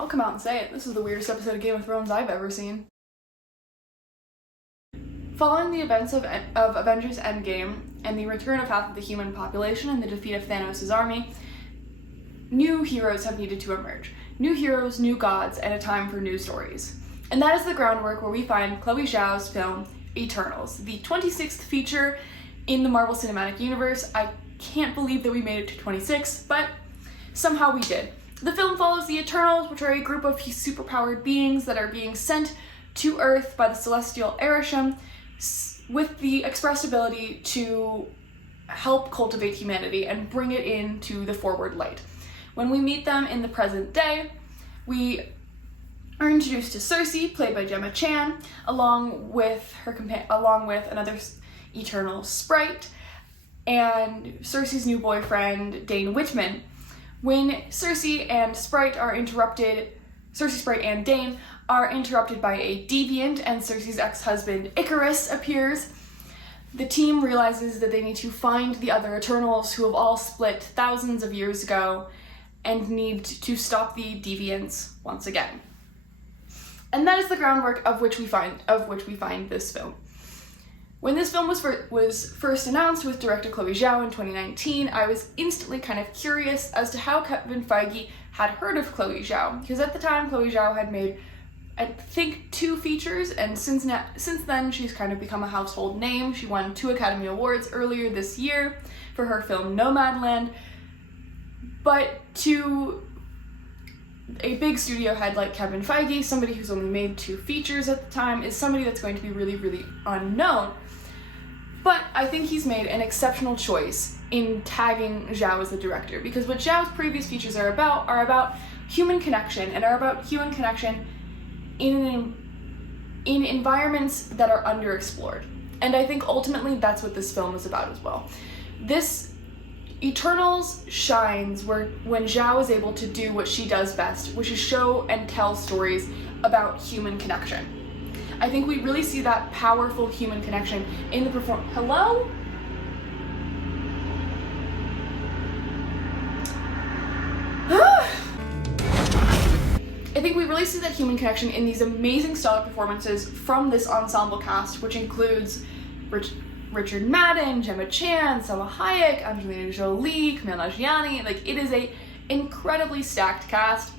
I'll come out and say it. This is the weirdest episode of Game of Thrones I've ever seen. Following the events of Avengers Endgame and the return of half of the human population and the defeat of Thanos' army, new heroes have needed to emerge. New heroes, new gods, and a time for new stories. And that is the groundwork where we find Chloe Zhao's film, Eternals, the 26th feature in the Marvel Cinematic Universe. I can't believe that we made it to 26, but somehow we did. The film follows the Eternals, which are a group of superpowered beings that are being sent to Earth by the Celestial Ereshkigal with the expressed ability to help cultivate humanity and bring it into the forward light. When we meet them in the present day, we are introduced to Cersei, played by Gemma Chan, along with another Eternal sprite, and Cersei's new boyfriend, Dane Whitman. When Cersei, Sprite and Dane are interrupted by a deviant and Cersei's ex-husband Icarus appears, the team realizes that they need to find the other Eternals who have all split thousands of years ago and need to stop the deviants once again. And that is the groundwork of which we find this film. When this film was first announced with director Chloe Zhao in 2019, I was instantly kind of curious as to how Kevin Feige had heard of Chloe Zhao, because at the time Chloe Zhao had made, I think, 2 features, and since then she's kind of become a household name. She won 2 Academy Awards earlier this year for her film Nomadland, but to a big studio head like Kevin Feige, somebody who's only made 2 features at the time, is somebody that's going to be really, really unknown. But I think he's made an exceptional choice in tagging Zhao as the director, because what Zhao's previous features are about human connection, and are about human connection in environments that are underexplored. And I think ultimately that's what this film is about as well. This Eternals shines when Zhao is able to do what she does best, which is show and tell stories about human connection. I think we really see that powerful human connection in the Hello? I think we really see that human connection in these amazing stellar performances from this ensemble cast, which includes Richard Madden, Gemma Chan, Salma Hayek, Angelina Jolie, Kumail Nanjiani. It is a incredibly stacked cast,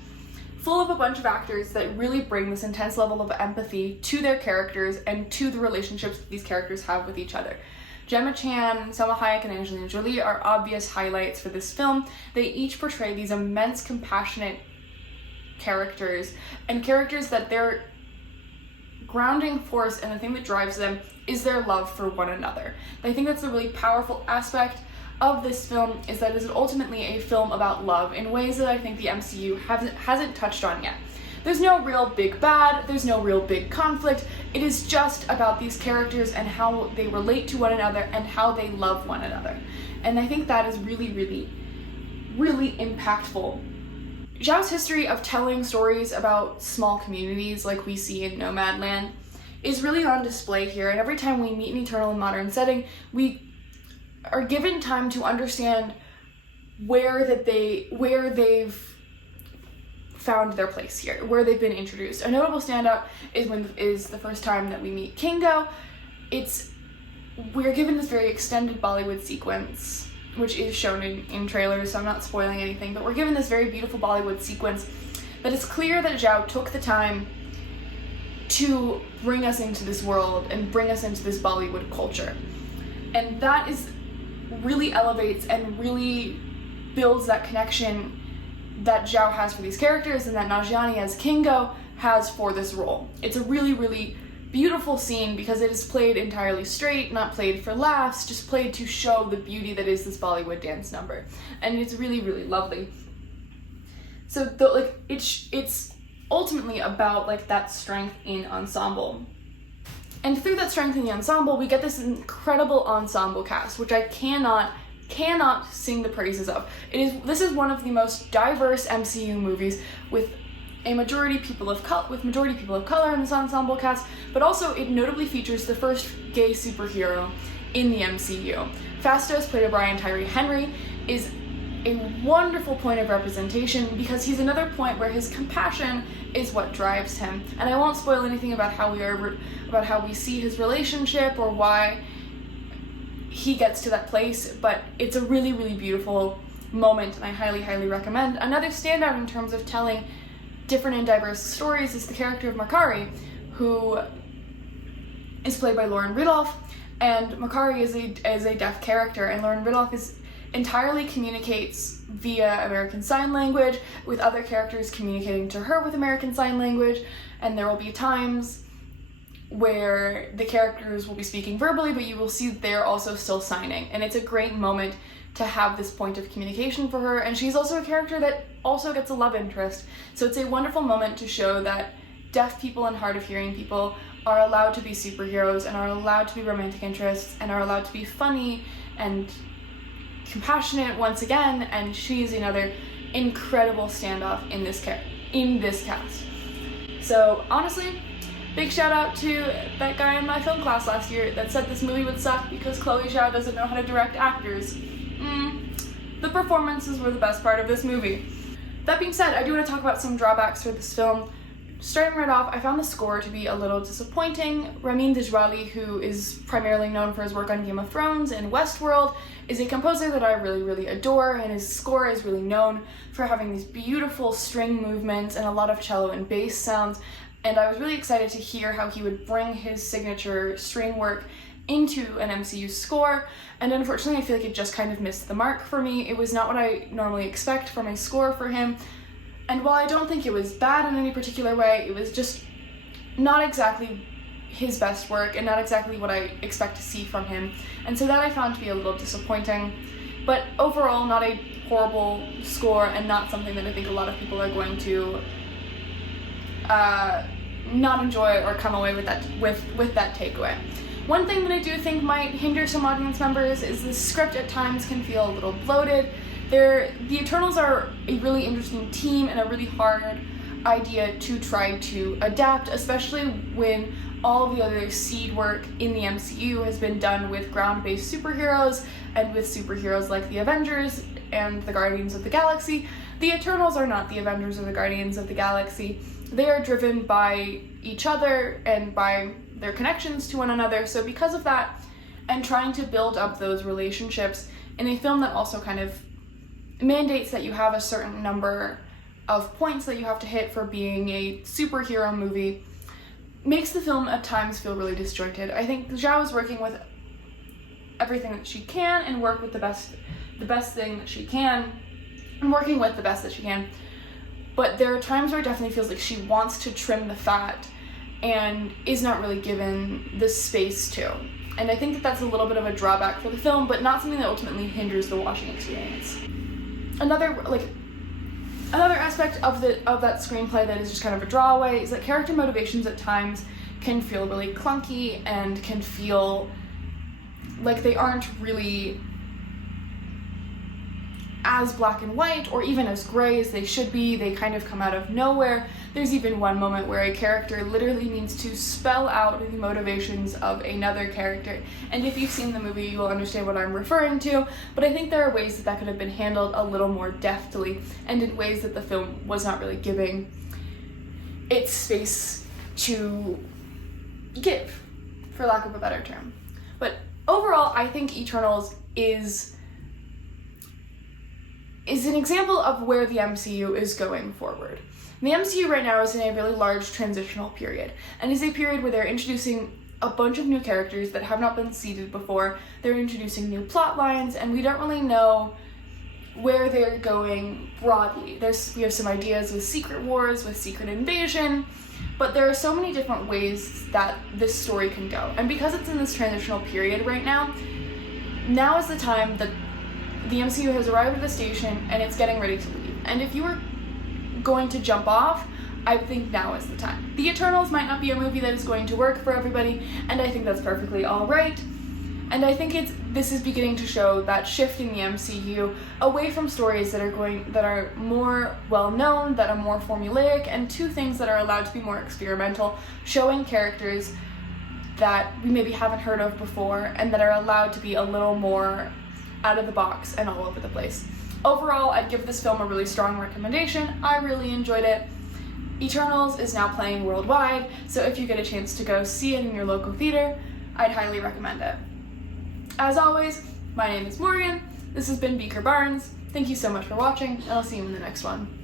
full of a bunch of actors that really bring this intense level of empathy to their characters and to the relationships that these characters have with each other. Gemma Chan, Salma Hayek, and Angelina Jolie are obvious highlights for this film. They each portray these immense, compassionate characters, and characters that their grounding force and the thing that drives them is their love for one another. And I think that's a really powerful aspect of this film, is that it is ultimately a film about love in ways that I think the MCU hasn't touched on yet. There's no real big bad, there's no real big conflict. It is just about these characters and how they relate to one another and how they love one another. And I think that is really, really, really impactful. Zhao's history of telling stories about small communities like we see in Nomadland is really on display here, and every time we meet an Eternal in modern setting, we are given time to understand where they've found their place here, where they've been introduced. A notable standout is the first time that we meet Kingo. We're given this very extended Bollywood sequence, which is shown in trailers, so I'm not spoiling anything, but we're given this very beautiful Bollywood sequence that it's clear that Zhao took the time to bring us into this world and bring us into this Bollywood culture. And that really elevates and really builds that connection that Zhao has for these characters and that Nanjiani as Kingo has for this role. It's a really, really beautiful scene because it is played entirely straight, not played for laughs, just played to show the beauty that is this Bollywood dance number. And it's really, really lovely. So it's ultimately about that strength in ensemble. And through that strength in the ensemble, we get this incredible ensemble cast, which I cannot sing the praises of. This is one of the most diverse MCU movies with majority people of color in this ensemble cast, but also it notably features the first gay superhero in the MCU. Phastos, played by Brian Tyree Henry, is a wonderful point of representation because he's another point where his compassion is what drives him. And I won't spoil anything about how we see his relationship or why he gets to that place, but it's a really, really beautiful moment, and I highly, highly recommend. Another standout in terms of telling different and diverse stories is the character of Makari, who is played by Lauren Ridolph, and Makari is a deaf character, and Lauren Ridolph entirely communicates via American Sign Language, with other characters communicating to her with American Sign Language, and there will be times where the characters will be speaking verbally, but you will see that they're also still signing, and it's a great moment to have this point of communication for her. And she's also a character that also gets a love interest, so it's a wonderful moment to show that deaf people and hard of hearing people are allowed to be superheroes and are allowed to be romantic interests and are allowed to be funny and compassionate once again, and she's another incredible standoff in this cast. So honestly, big shout out to that guy in my film class last year that said this movie would suck because Chloe Zhao doesn't know how to direct actors. The performances were the best part of this movie. That being said, I do want to talk about some drawbacks for this film. Starting right off, I found the score to be a little disappointing. Ramin Djawadi, who is primarily known for his work on Game of Thrones and Westworld, is a composer that I really, really adore, and his score is really known for having these beautiful string movements and a lot of cello and bass sounds, and I was really excited to hear how he would bring his signature string work into an MCU score, and unfortunately I feel like it just kind of missed the mark for me. It was not what I normally expect from a score for him, and while I don't think it was bad in any particular way, it was just not exactly his best work and not exactly what I expect to see from him, and so that I found to be a little disappointing. But overall, not a horrible score and not something that I think a lot of people are going to not enjoy or come away with that takeaway. One thing that I do think might hinder some audience members is the script at times can feel a little bloated. The Eternals are a really interesting team and a really hard idea to try to adapt, especially when all of the other seed work in the MCU has been done with ground-based superheroes and with superheroes like the Avengers and the Guardians of the Galaxy. The Eternals are not the Avengers or the Guardians of the Galaxy. They are driven by each other and by their connections to one another, so because of that, and trying to build up those relationships in a film that also kind of mandates that you have a certain number of points that you have to hit for being a superhero movie, makes the film at times feel really disjointed. I think Zhao is working with everything that she can and work with the best thing that she can, and working with the best that she can. But there are times where it definitely feels like she wants to trim the fat and is not really given the space to. And I think that that's a little bit of a drawback for the film, but not something that ultimately hinders the watching experience. Another aspect of that screenplay that is just kind of a drawaway is that character motivations at times can feel really clunky and can feel like they aren't really as black and white or even as gray as they should be. They kind of come out of nowhere. There's even one moment where a character literally needs to spell out the motivations of another character, and if you've seen the movie you'll understand what I'm referring to, but I think there are ways that could have been handled a little more deftly and in ways that the film was not really giving it space to give, for lack of a better term. But overall, I think Eternals is an example of where the MCU is going forward. The MCU right now is in a really large transitional period, and is a period where they're introducing a bunch of new characters that have not been seeded before. They're introducing new plot lines, and we don't really know where they're going broadly. We have some ideas with Secret Wars, with Secret Invasion, but there are so many different ways that this story can go. And because it's in this transitional period right now is the time that the MCU has arrived at the station and it's getting ready to leave. And if you were going to jump off, I think now is the time. The Eternals might not be a movie that is going to work for everybody, and I think that's perfectly all right. And I think this is beginning to show that shift in the MCU away from stories that are more well-known, that are more formulaic, and to things that are allowed to be more experimental, showing characters that we maybe haven't heard of before and that are allowed to be a little more out of the box and all over the place. Overall, I'd give this film a really strong recommendation. I really enjoyed it. Eternals is now playing worldwide, so if you get a chance to go see it in your local theater, I'd highly recommend it. As always, my name is Morgan. This has been Beaker Barnes. Thank you so much for watching, and I'll see you in the next one.